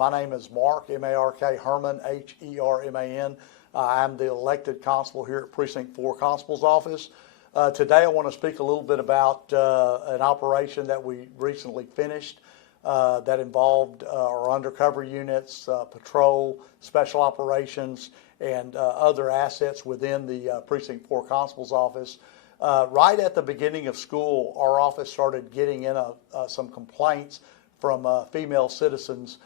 My name is Mark, M-A-R-K, Herman, H-E-R-M-A-N. I'm the elected constable here at Precinct 4 Constable's Office. Today I want to speak a little bit about an operation that we recently finished that involved our undercover units, patrol, special operations, and other assets within the Precinct 4 Constable's Office. Right at the beginning of school, our office started getting in some complaints from female citizens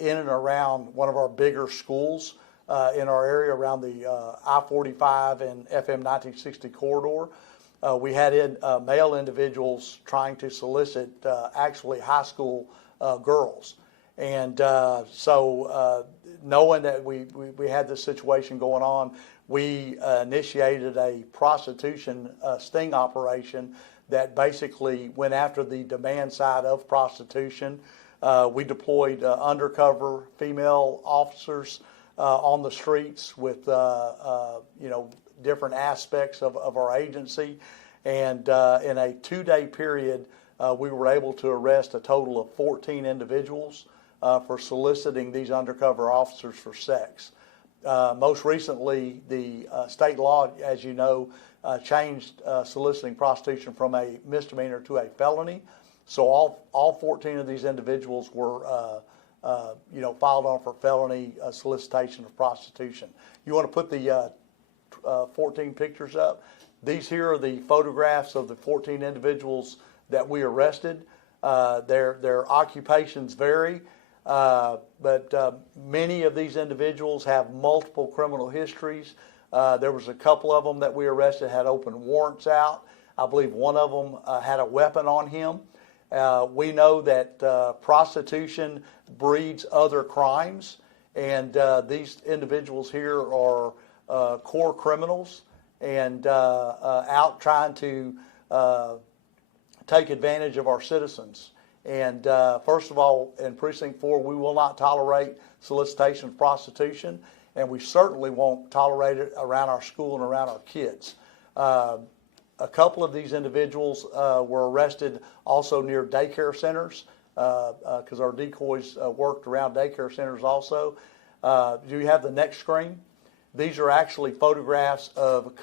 in and around one of our bigger schools in our area around the I-45 and FM 1960 corridor. We had male individuals trying to solicit actually high school girls. And so knowing that we had this situation going on, we initiated a prostitution sting operation that basically went after the demand side of prostitution. We deployed undercover female officers on the streets with different aspects of our agency, and in a 2-day period we were able to arrest a total of 14 individuals for soliciting these undercover officers for sex. Most recently, the state law, as you know, changed soliciting prostitution from a misdemeanor to a felony. So all 14 of these individuals were filed on for felony solicitation of prostitution. You want to put the 14 pictures up? These here are the photographs of the 14 individuals that we arrested. Their occupations vary, but many of these individuals have multiple criminal histories. There was a couple of them that we arrested had open warrants out. I believe one of them had a weapon on him. We know that prostitution breeds other crimes, and these individuals here are core criminals and out trying to take advantage of our citizens. And first of all, in Precinct 4, we will not tolerate solicitation of prostitution, and we certainly won't tolerate it around our school and around our kids. A couple of these individuals were arrested also near daycare centers because our decoys worked around daycare centers also. Do you have the next screen? These are actually photographs of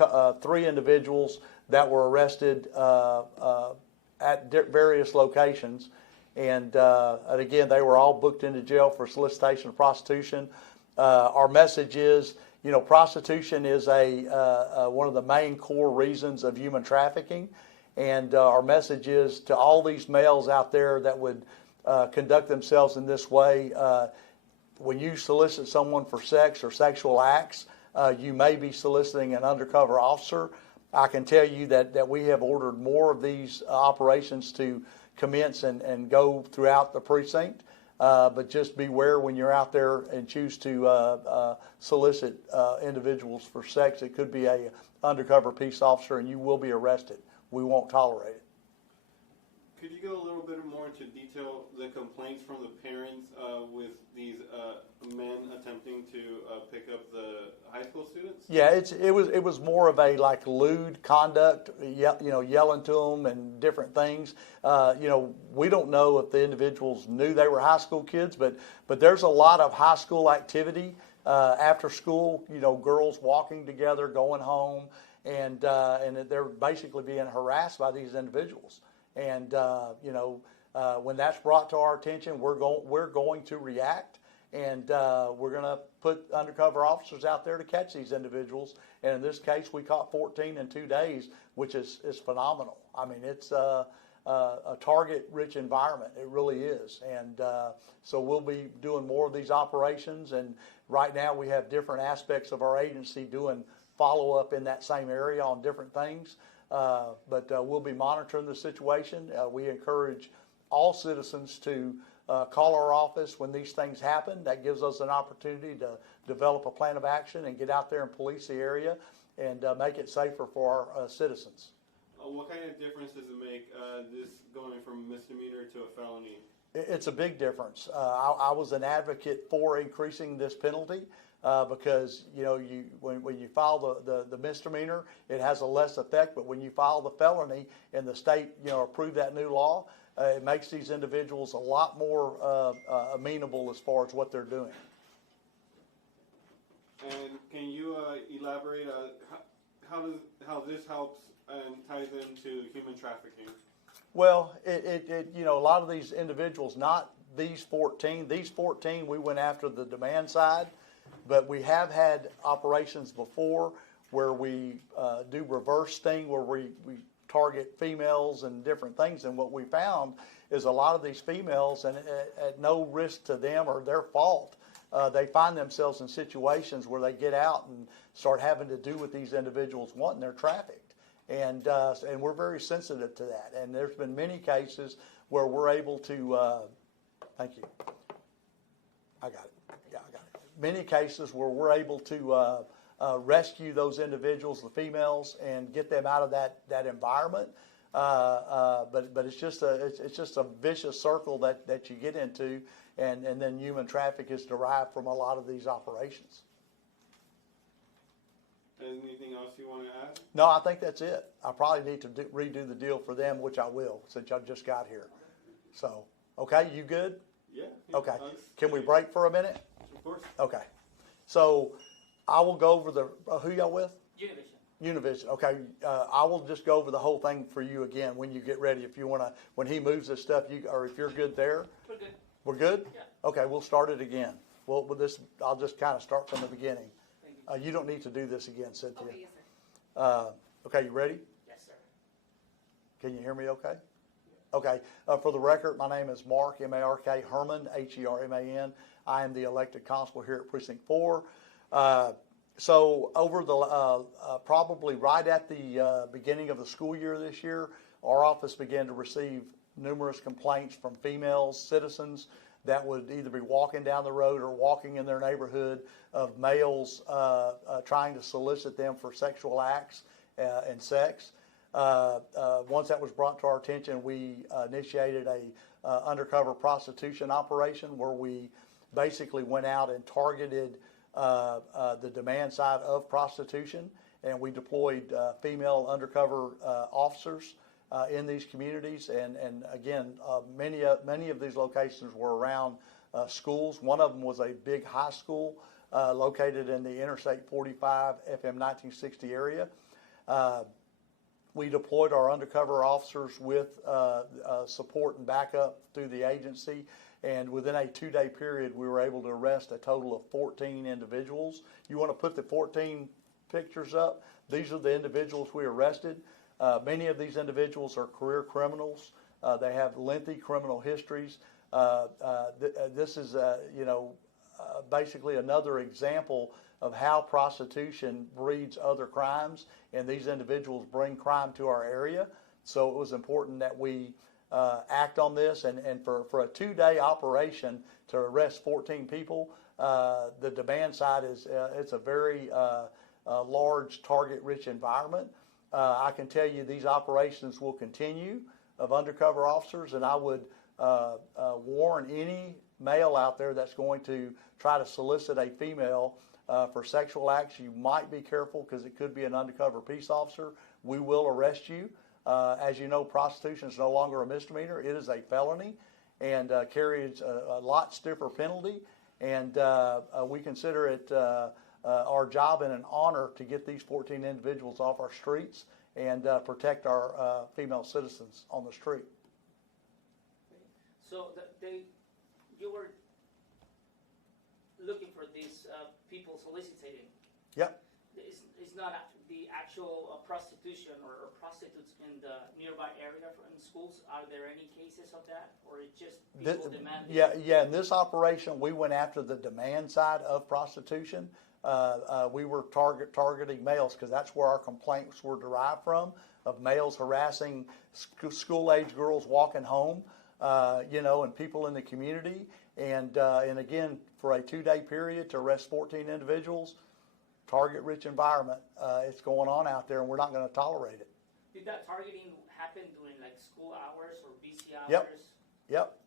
3 individuals that were arrested at various locations. And again, they were all booked into jail for solicitation of prostitution. Our message is, prostitution is one of the main core reasons of human trafficking, and our message is to all these males out there that would conduct themselves in this way. When you solicit someone for sex or sexual acts, you may be soliciting an undercover officer. I can tell you that we have ordered more of these operations to commence and go throughout the precinct. But just beware when you're out there and choose to solicit individuals for sex. It could be an undercover peace officer, and you will be arrested. We won't tolerate it. Could you go a little bit more into detail the complaints from the parents with these men attempting to pick up the high school students? Yeah, it was more of a lewd conduct, yelling to them and different things. We don't know if the individuals knew they were high school kids, but there's a lot of high school activity after school. Girls walking together, going home, and they're basically being harassed by these individuals. And when that's brought to our attention, we're going to react, and we're going to put undercover officers out there to catch these individuals. And in this case, we caught 14 in 2 days, which is phenomenal. I mean, it's a target-rich environment. It really is. And so we'll be doing more of these operations. And right now, we have different aspects of our agency doing follow-up in that same area on different things. But we'll be monitoring the situation. We encourage all citizens to call our office when these things happen. That gives us an opportunity to develop a plan of action and get out there and police the area and make it safer for our citizens. What kind of difference does it make, this going from misdemeanor to a felony? It's a big difference. I was an advocate for increasing this penalty. Because when you file the misdemeanor, it has a less effect. But when you file the felony and the state approved that new law, it makes these individuals a lot more amenable as far as what they're doing. And can you elaborate how this helps and ties into human trafficking? Well, you know, a lot of these individuals, not these 14. These 14, we went after the demand side, but we have had operations before where we do reverse sting, where we target females and different things. And what we found is a lot of these females, and at no risk to them or their fault, they find themselves in situations where they get out and start having to do what these individuals want, and they're trafficked. And we're very sensitive to that. And there's been many cases where we're able to, thank you. I got it. Yeah, I got it. Many cases where we're able to rescue those individuals, the females, and get them out of that environment. But it's just a vicious circle that you get into, and then human traffic is derived from a lot of these operations. Anything else you want to add? No, I think that's it. I probably need to redo the deal for them, which I will, since I just got here. So, okay, you good? Yeah. Okay. Can we break for a minute? Of course. Okay. So, I will go over the, who y'all with? Univision. Univision. Okay. I will just go over the whole thing for you again when you get ready. If you want to, when he moves this stuff, or if you're good there. We're good. We're good? Yeah. Okay, we'll start it again. Well, with this, I'll just kind of start from the beginning. Thank you. You don't need to do this again, Cynthia. Okay, yes, sir. Okay, you ready? Yes, sir. Can you hear me okay? Okay. For the record, my name is Mark, M-A-R-K, Herman, H-E-R-M-A-N. I am the elected constable here at Precinct 4. So over the, probably right at the beginning of the school year this year, our office began to receive numerous complaints from female citizens that would either be walking down the road or walking in their neighborhood of males trying to solicit them for sexual acts and sex. Once that was brought to our attention, we initiated a undercover prostitution operation where we basically went out and targeted the demand side of prostitution, and we deployed female undercover officers in these communities, and again, many of these locations were around schools. One of them was a big high school located in the Interstate 45 FM 1960 area. We deployed our undercover officers with support and backup through the agency, and within a 2-day period, we were able to arrest a total of 14 individuals. You want to put the 14 pictures up? These are the individuals we arrested. Many of these individuals are career criminals. They have lengthy criminal histories. This is, basically another example of how prostitution breeds other crimes, and these individuals bring crime to our area. So it was important that we act on this, and for a 2-day operation to arrest 14 people, the demand side is it's a very large target-rich environment. I can tell you these operations will continue of undercover officers, and I would warn any male out there that's going to try to solicit a female for sexual acts. You might be careful because it could be an undercover peace officer. We will arrest you. As you know, prostitution is no longer a misdemeanor. It is a felony and carries a lot stiffer penalty, and we consider it our job and an honor to get these 14 individuals off our streets and protect our female citizens on the street. So you were looking for these people soliciting. Yep. It's not the actual prostitution or prostitutes in the nearby area in schools. Are there any cases of that, or it's just people demanding? Yeah. In this operation, we went after the demand side of prostitution. We were targeting males because that's where our complaints were derived from, of males harassing school-age girls walking home, and people in the community. And again, for a 2-day period to arrest 14 individuals, target-rich environment. It's going on out there, and we're not going to tolerate it. Did that targeting happen during like school hours or BC hours? Yep.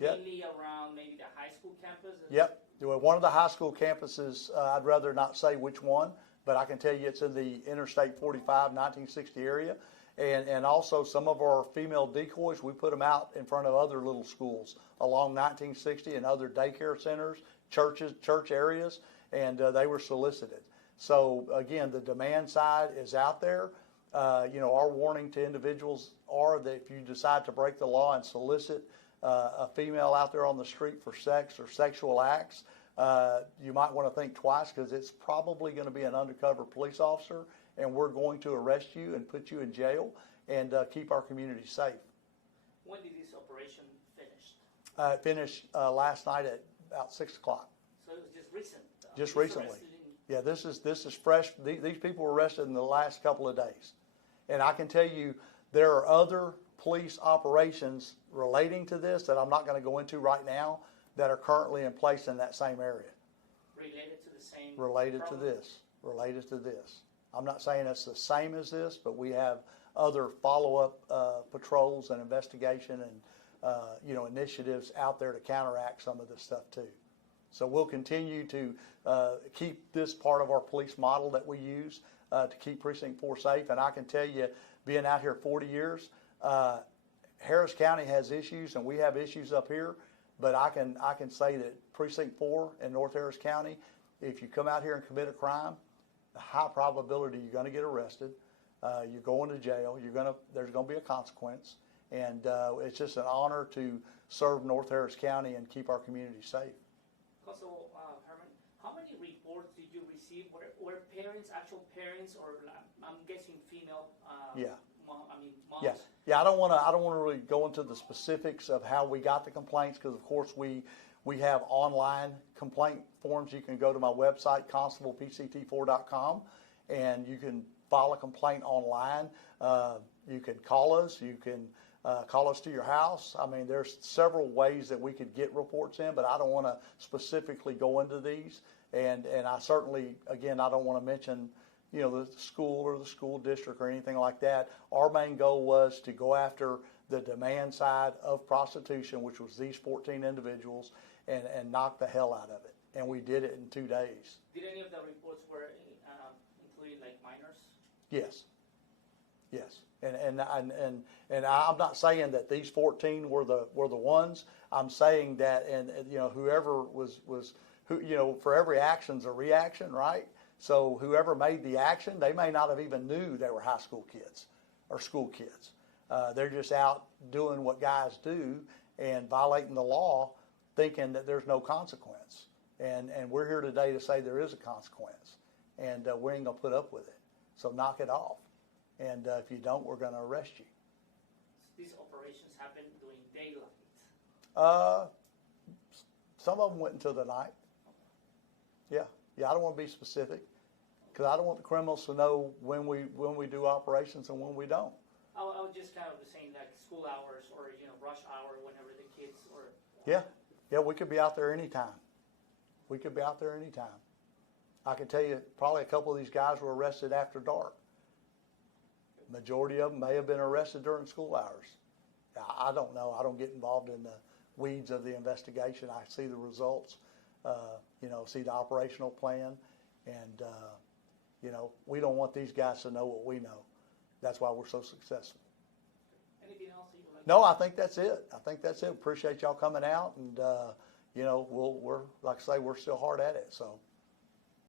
Mainly around maybe the high school campus? Yep. One of the high school campuses, I'd rather not say which one, but I can tell you it's in the Interstate 45, 1960 area. And also some of our female decoys, we put them out in front of other little schools along 1960 and other daycare centers, churches, church areas, and they were solicited. So again, the demand side is out there. Our warning to individuals are that if you decide to break the law and solicit a female out there on the street for sex or sexual acts, you might want to think twice, because it's probably going to be an undercover police officer, and we're going to arrest you and put you in jail and keep our community safe. When did this operation finish? It finished last night at about 6 o'clock. So it was just recent? Just recently. Yeah, this is fresh. These people were arrested in the last couple of days. And I can tell you there are other police operations relating to this that I'm not going to go into right now that are currently in place in that same area. Related to the same Related to this. I'm not saying it's the same as this, but we have other follow-up patrols and investigation and initiatives out there to counteract some of this stuff too. So we'll continue to keep this part of our police model that we use to keep Precinct 4 safe. And I can tell you, being out here 40 years, Harris County has issues and we have issues up here, but I can say that Precinct 4 in North Harris County, if you come out here and commit a crime, a high probability you're going to get arrested, you're going to jail, there's going to be a consequence, and it's just an honor to serve North Harris County and keep our community safe. Constable Herman, how many reports did you receive where parents, actual parents, or I'm guessing female? Moms. Yeah. I don't want to really go into the specifics of how we got the complaints, because of course we have online complaint forms. You can go to my website, constablepct4.com, and you can file a complaint online. You can call us. You can call us to your house. I mean, there's several ways that we could get reports in, but I don't want to specifically go into these. And I certainly, again, I don't want to mention, the school or the school district or anything like that. Our main goal was to go after the demand side of prostitution, which was these 14 individuals, and knock the hell out of it. And we did it in 2 days. Did any of the reports were including like minors? Yes. And I'm not saying that these 14 were the ones. I'm saying that, and whoever was for every action's a reaction, right? So whoever made the action, they may not have even knew they were high school kids or school kids. They're just out doing what guys do and violating the law, thinking that there's no consequence. And we're here today to say there is a consequence, and we ain't gonna put up with it. So knock it off. And if you don't, we're gonna arrest you. These operations happen during daylight? Some of them went into the night. Yeah, I don't want to be specific, because I don't want the criminals to know when we do operations and when we don't. I was just kind of saying like school hours or rush hour, whenever the kids or. Yeah, we could be out there anytime. I can tell you, probably a couple of these guys were arrested after dark. Majority of them may have been arrested during school hours. I don't know. I don't get involved in the weeds of the investigation. I see the results, see the operational plan, and we don't want these guys to know what we know. That's why we're so successful. Anything else you would like? No, I think that's it. Appreciate y'all coming out, and we're like I say, we're still hard at it. So.